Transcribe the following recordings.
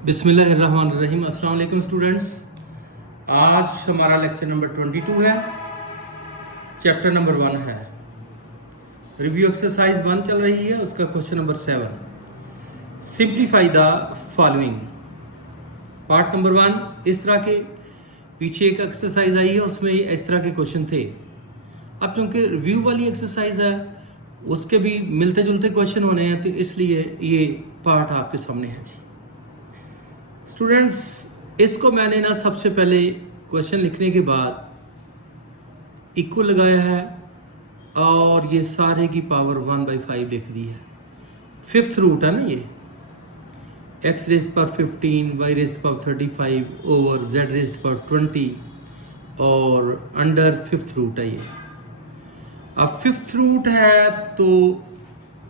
बिस्मिल्लाहिर्रहमानिर्रहीम। अस्सलाम वालेकुम स्टूडेंट्स। आज हमारा लेक्चर नंबर 22 है। चैप्टर नंबर 1 है। रिव्यू एक्सरसाइज 1 चल रही है, उसका question number 7, simplify the following. Part number 1 इस तरह के पीछे एक एक्सरसाइज आई है, उसमें इस तरह के क्वेश्चन थे। अब चूंकि रिव्यू वाली एक्सरसाइज है उसके भी मिलते जुलते क्वेश्चन होने हैं, तो इसलिए ये पार्ट आपके सामने है जी स्टूडेंट्स। इसको मैंने ना सबसे पहले क्वेश्चन लिखने के बाद इक्वल लगाया है और ये सारे की पावर 1/5 लिख दी है। फिफ्थ रूट है ना ये, x raised power 15, y raised power 35 over z raised power 20 और अंडर फिफ्थ रूट है ये। अब फिफ्थ रूट है तो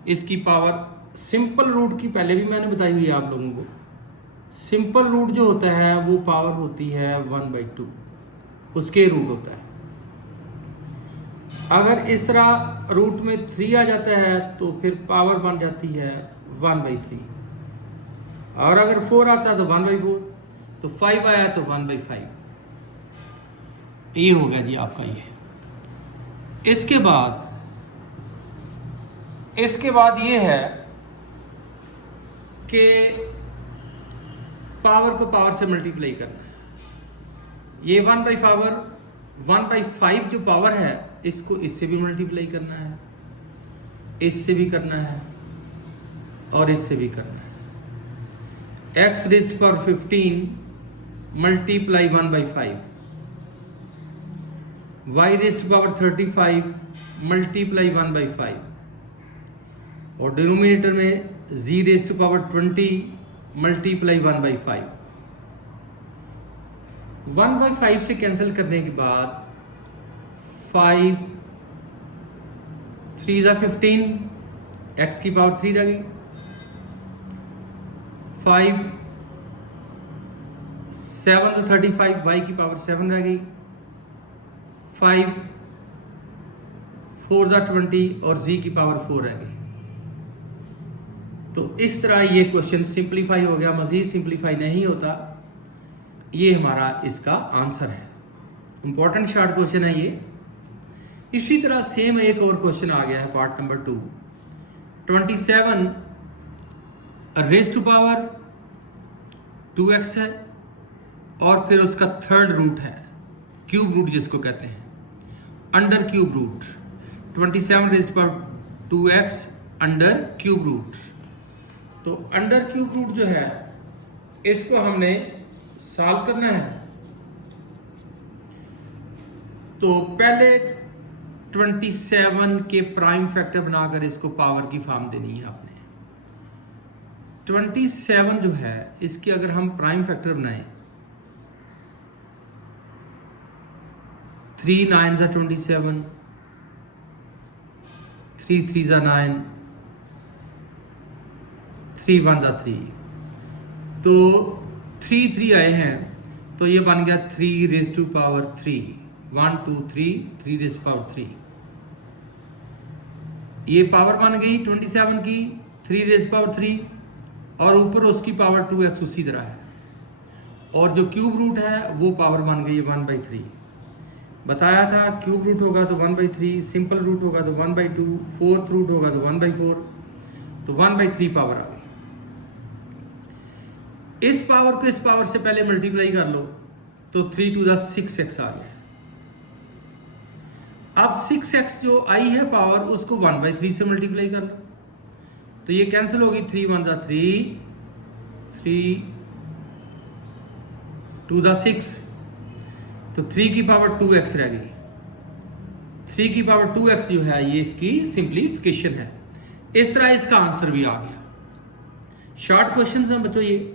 इसकी पावर सिंपल रूट की पहले भी मैंने बताई हुई है आप लोगों को। सिंपल रूट जो होता है वो पावर होती है 1/2, उसके रूट होता है। अगर इस तरह रूट में 3 आ जाता है तो फिर पावर बन जाती है 1/3, और अगर 4 आता है तो 1/4, तो 5 आया तो 1/5। ये हो गया जी आपका ये। इसके बाद ये है कि पावर को पावर से मल्टीप्लाई करना है। ये 1/5 जो पावर है इसको इससे भी मल्टीप्लाई करना है, इससे भी करना है और इससे भी करना है। x raised power 15 multiply 1/5, y raised power 35 multiply 1/5 और डिनोमिनेटर में z रेज़्ड पावर 20 मल्टीप्लाई 1/5। 1/5 से कैंसिल करने के बाद 5 3 ज़ा 15, x की पावर 3 रह गई। 5 7 ज़ा 35, y की पावर 7 रह गई। 5 4 ज़ा 20 और z की पावर 4 रह गई। तो इस तरह ये क्वेश्चन सिंप्लीफाई हो गया, मजीद सिंप्लीफाई नहीं होता। ये हमारा इसका आंसर है। इंपॉर्टेंट शॉर्ट क्वेश्चन है ये। इसी तरह सेम एक और क्वेश्चन आ गया है, part number 2। 27 raise to power 2x है और फिर उसका थर्ड रूट है, क्यूब रूट जिसको कहते हैं, under cube root. 27 raise to power 2x under cube root. तो अंडर क्यूब रूट जो है इसको हमने सॉल्व करना है। तो पहले 27 के प्राइम फैक्टर बनाकर इसको पावर की फॉर्म देनी है आपने। 27 जो है इसके अगर हम प्राइम फैक्टर बनाएं, 3 9 ज़ा 27, 3 3 ज़ा 9, 3 1 ज़ा 3, तो 3 3 आए हैं तो ये बन गया 3 raise to power 3, 1 2 3 3 raise to power 3। ये पावर बन गई 27 की 3 रेज़ टू पावर 3 और ऊपर उसकी पावर 2x उसी तरह है, और जो क्यूब रूट है वो पावर बन गई 1/3। बताया था क्यूब रूट होगा तो 1/3, सिंपल रूट होगा तो 1/2, फोर्थ रूट होगा तो 1/4, तो 1/3 पावर आ गई। इस पावर को इस पावर से पहले मल्टीप्लाई कर लो तो 3 2 ज़ा 6x आ गया। अब 6x जो आई है पावर उसको 1/3 से मल्टीप्लाई कर लो तो ये कैंसिल होगी। 3 1 ज़ा 3, 3 2 ज़ा 6, तो 3 की पावर 2x रह गई। 3 की पावर 2x जो है ये इसकी सिंप्लीफिकेशन है। इस तरह इसका आंसर भी आ गया। शॉर्ट क्वेश्चंस हैं बच्चों, ये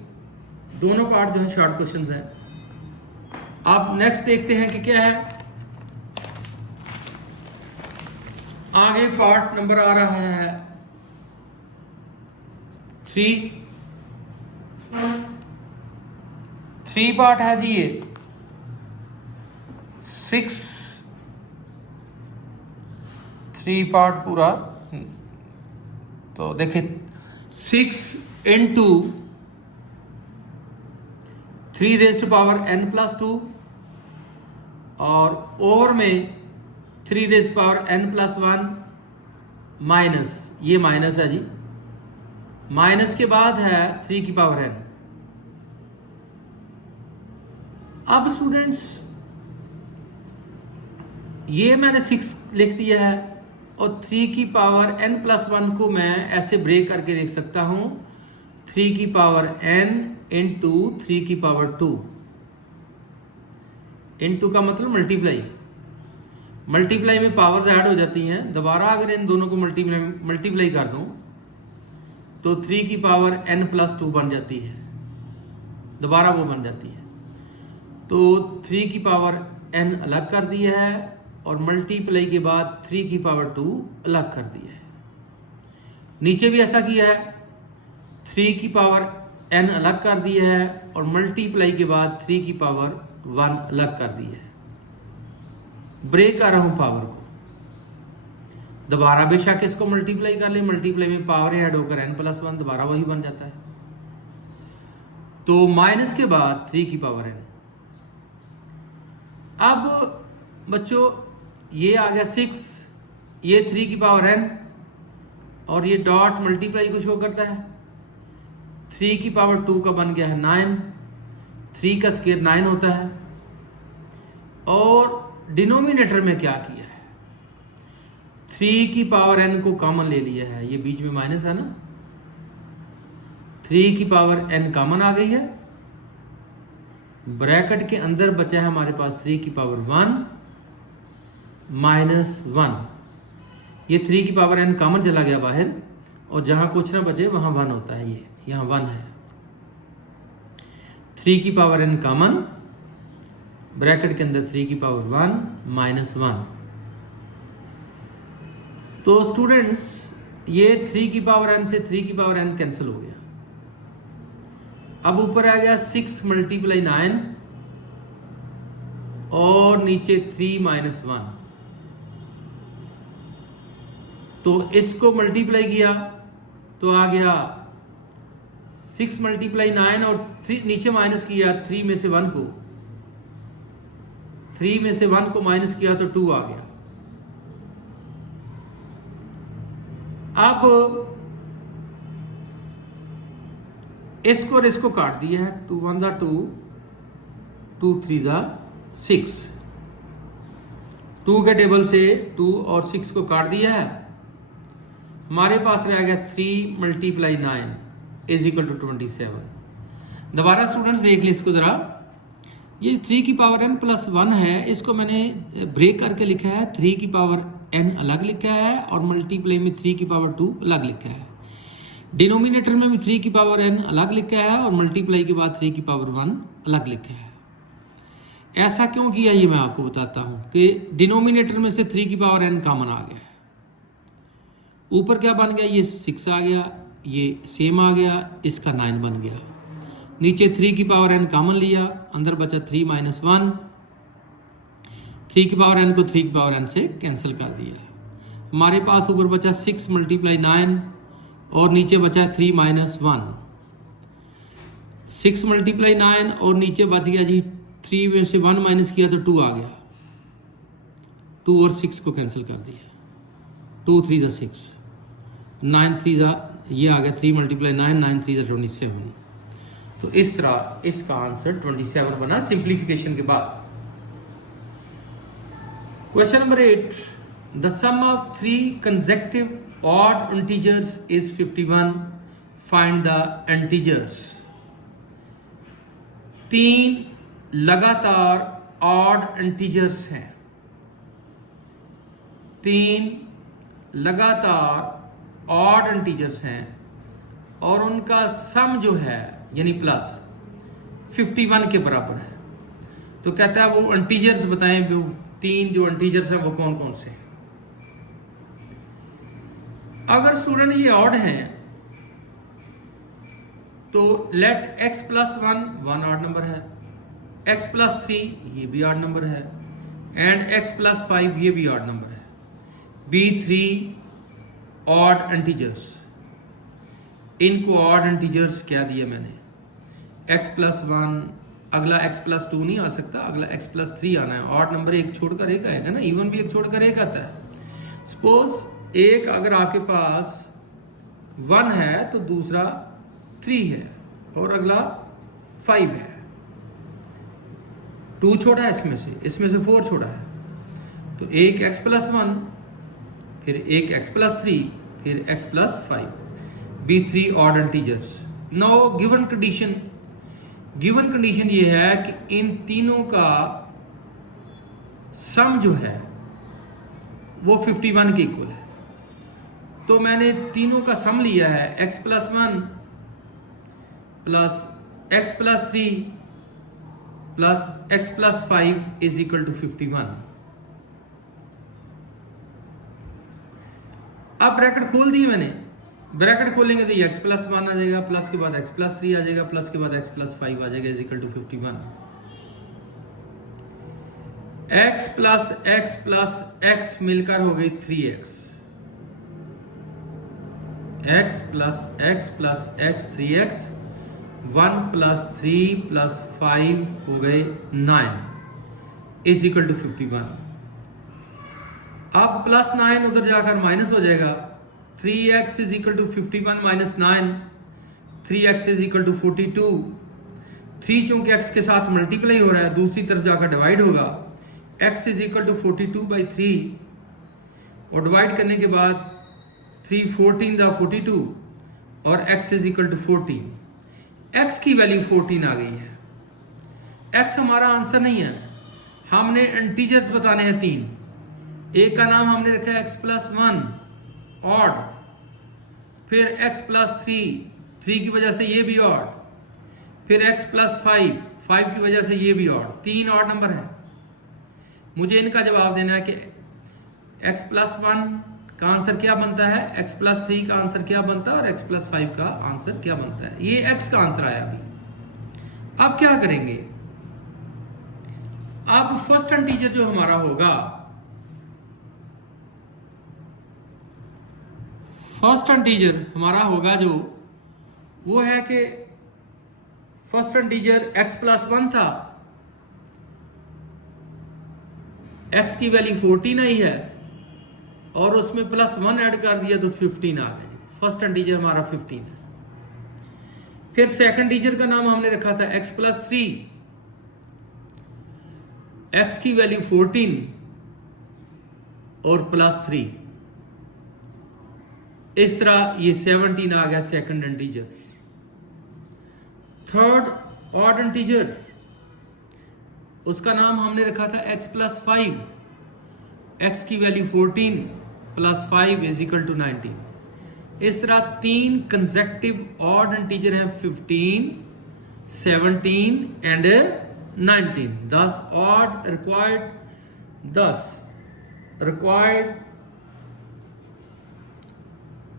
दोनों पार्ट जो है शॉर्ट क्वेश्चंस हैं। आप नेक्स्ट देखते हैं कि क्या है आगे। पार्ट नंबर आ रहा है 3 पार्ट है जी ये। 3 पार्ट पूरा, तो देखिए 6 into 3 raise to power n plus 2 और ओवर में 3 raise to power n plus 1 minus, ये माइनस है जी, माइनस के बाद है 3 की पावर n। अब स्टूडेंट्स ये मैंने 6 लिख दिया है और 3 की पावर n प्लस 1 को मैं ऐसे ब्रेक करके लिख सकता हूं 3 की पावर n इंटू 3 की पावर 2। इंटू का मतलब मल्टीप्लाई, मल्टीप्लाई में पावर्स ऐड हो जाती हैं। दोबारा अगर इन दोनों को मल्टीप्लाई कर दूं तो 3 की पावर n प्लस 2 बन जाती है, दोबारा वो बन जाती है। तो 3 की पावर n अलग कर दिया है और मल्टीप्लाई के बाद 3 की पावर 2 अलग कर दिया है। नीचे भी ऐसा किया है, 3 की पावर n अलग कर दिया है और मल्टीप्लाई के बाद 3 की पावर 1 अलग कर दिया है। ब्रेक कर रहा हूं पावर को, दोबारा बेशक इसको मल्टीप्लाई कर ले, मल्टीप्लाई में पावर ऐड होकर n प्लस 1 दोबारा वही बन जाता है। तो माइनस के बाद 3 की पावर n। अब बच्चों ये आ गया 6, ये 3 की पावर n और ये डॉट मल्टीप्लाई को शो करता है। 3 की पावर 2 का बन गया है 9, 3 का स्क्वायर 9 होता है। और डिनोमिनेटर में क्या किया है, 3 की पावर n को कॉमन ले लिया है, ये बीच में माइनस है ना, 3 की पावर n कॉमन आ गई है। ब्रैकेट के अंदर बचा है हमारे पास 3 की पावर 1 माइनस 1। ये 3 की पावर n कॉमन चला गया बाहर और जहां कुछ ना बचे वहां 1 होता है, ये यहां 1 है। 3 की पावर n कॉमन, ब्रैकेट के अंदर 3 की पावर 1 माइनस 1। तो स्टूडेंट्स ये 3 की पावर n से 3 की पावर n कैंसिल हो गया। अब ऊपर आ गया 6 मल्टीप्लाई 9 और नीचे 3 माइनस 1। तो इसको मल्टीप्लाई किया तो आ गया 6 मल्टीप्लाई 9 और 3 नीचे माइनस किया 3 में से 1 को, 3 में से 1 को माइनस किया तो 2 आ गया। अब इसको और इसको काट दिया है, 2 1 दा 2, 2 3 दा 6। 2 के टेबल से 2 और 6 को काट दिया है, हमारे पास रह गया 3 मल्टीप्लाई 9 इज इक्वल टू 27। दोबारा स्टूडेंट्स देख ली इसको जरा, ये 3 की पावर n प्लस 1 है, इसको मैंने ब्रेक करके लिखा है, 3 की पावर n अलग लिखा है और मल्टीप्लाई में 3 की पावर 2 अलग लिखा है। डिनोमिनेटर में भी 3 की पावर n अलग लिखा है और मल्टीप्लाई के बाद 3 की पावर 1 अलग लिखा है। ऐसा क्यों किया ये मैं आपको बताता हूं कि डिनोमिनेटर में से 3 की पावर n कॉमन आ गया है। ऊपर क्या बन गया, ये 6 आ गया, ये सेम आ गया, इसका 9 बन गया। नीचे 3 की पावर n कॉमन लिया, अंदर बचा 3 माइनस 1। 3 की पावर n को 3 की पावर n से कैंसिल कर दिया। हमारे पास ऊपर बचा 6 मल्टीप्लाई 9 और नीचे बचा 3 माइनस 1। 6 मल्टीप्लाई 9 और नीचे बच गया जी 3 में से 1 माइनस किया तो 2 आ गया, 2 और 6 को कैंसिल कर दिया, 2 3 ज़ा 6, 9 3 ज़ा ये आ गया 3 मल्टीप्लाई 9, 9 3 ज़ा 27। तो इस तरह इसका आंसर 27 बना सिंप्लीफिकेशन के बाद। Question number 8, the sum of 3 consecutive odd integers is 51, find the integers. 3 लगातार ऑड इंटीजर्स हैं, 3 लगातार ऑड इंटीजर्स हैं और उनका सम जो है यानी प्लस 51 के बराबर है। तो कहता है वो इंटीजर्स बताएं, वो 3 जो इंटीजर्स हैं वो कौन कौन से हैं। अगर स्टूडेंट ये ऑड हैं तो let x plus 1 odd number है, x प्लस 3 ये भी ऑड नंबर है एंड x प्लस 5 ये भी ऑड नंबर है। B3 ऑड इंटीजर्स, इनको ऑड इंटीजर्स क्या दिया मैंने, x प्लस 1, अगला x प्लस 2 नहीं आ सकता, अगला x प्लस 3 आना है। ऑड नंबर एक छोड़कर एक आएगा ना, इवन भी एक छोड़कर एक आता है। सपोज एक अगर आपके पास 1 है तो दूसरा 3 है और अगला 5 है। 2 छोड़ा है इसमें से 4 छोड़ा है, तो एक x प्लस 1, फिर एक x प्लस 3, फिर x plus 5, be 3 odd integers. Now given condition ये है कि इन तीनों का सम जो है वो 51 के इक्वल है। तो मैंने तीनों का सम लिया है, x plus 1 plus x plus 3 plus x plus 5 is equal to 51। अब ब्रैकेट खोल दी मैंने, ब्रैकेट खोलेंगे तो ये x प्लस 1 आ जाएगा, प्लस के बाद x प्लस 3 आ जाएगा, प्लस के बाद x प्लस 5 आ जाएगा, is equal to 51। x plus x मिलकर हो गई 3x, x plus x 3x, 1 plus 3 plus 5 हो गए 9, इज इक्वल टू 51। अब प्लस 9 उधर जाकर माइनस हो जाएगा, 3x is equal to 51 minus 9, 3x is equal to 42। 3 चूंकि x के साथ मल्टीप्लाई हो रहा है, दूसरी तरफ जाकर डिवाइड होगा, x इज इक्वल टू 42/3 और डिवाइड करने के बाद 3 14 दा 42 और x is equal to 14। x की वैल्यू 14 आ गई है। x हमारा आंसर नहीं है, हमने इंटीजर्स बताने हैं 3। एक का नाम हमने रखा है x प्लस 1 ऑड, फिर x प्लस 3 की वजह से ये भी ऑड, फिर x प्लस 5 की वजह से ये भी ऑड। 3 ऑड नंबर है। मुझे इनका जवाब देना है कि x प्लस 1 का आंसर क्या बनता है, x प्लस 3 का आंसर क्या बनता है और x प्लस 5 का आंसर क्या बनता है। ये x का आंसर आया अभी। अब क्या करेंगे, अब फर्स्ट इंटीजर जो हमारा होगा, फर्स्ट इंटीजर हमारा होगा जो वो है कि फर्स्ट इंटीजर x प्लस 1 था, x की वैल्यू 14 आई है और उसमें प्लस 1 ऐड कर दिया तो 15 आ गया। फर्स्ट इंटीजर हमारा 15 है। फिर सेकंड इंटीजर का नाम हमने रखा था x प्लस 3, x की वैल्यू 14 और प्लस 3, इस तरह ये 17 आ गया second integer. Third odd integer, उसका नाम हमने रखा था x प्लस 5, x की value 14 plus 5 is equal to 19। इस तरह 3 कंसेक्टिव ऑड इंटीजर हैं, 15, 17 and 19। 10 odd required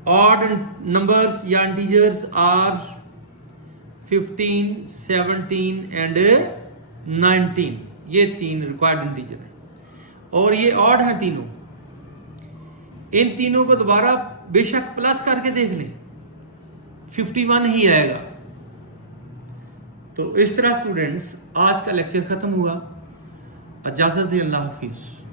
odd numbers या integers are 15, 17 and 19। ये 3 required integer है और ये odd है तीनों। इन तीनों को दोबारा बेशक प्लस करके देख लें, 51 ही आएगा। तो इस तरह स्टूडेंट्स आज का लेक्चर खत्म हुआ। इजाजत दें, अल्लाह हाफिज।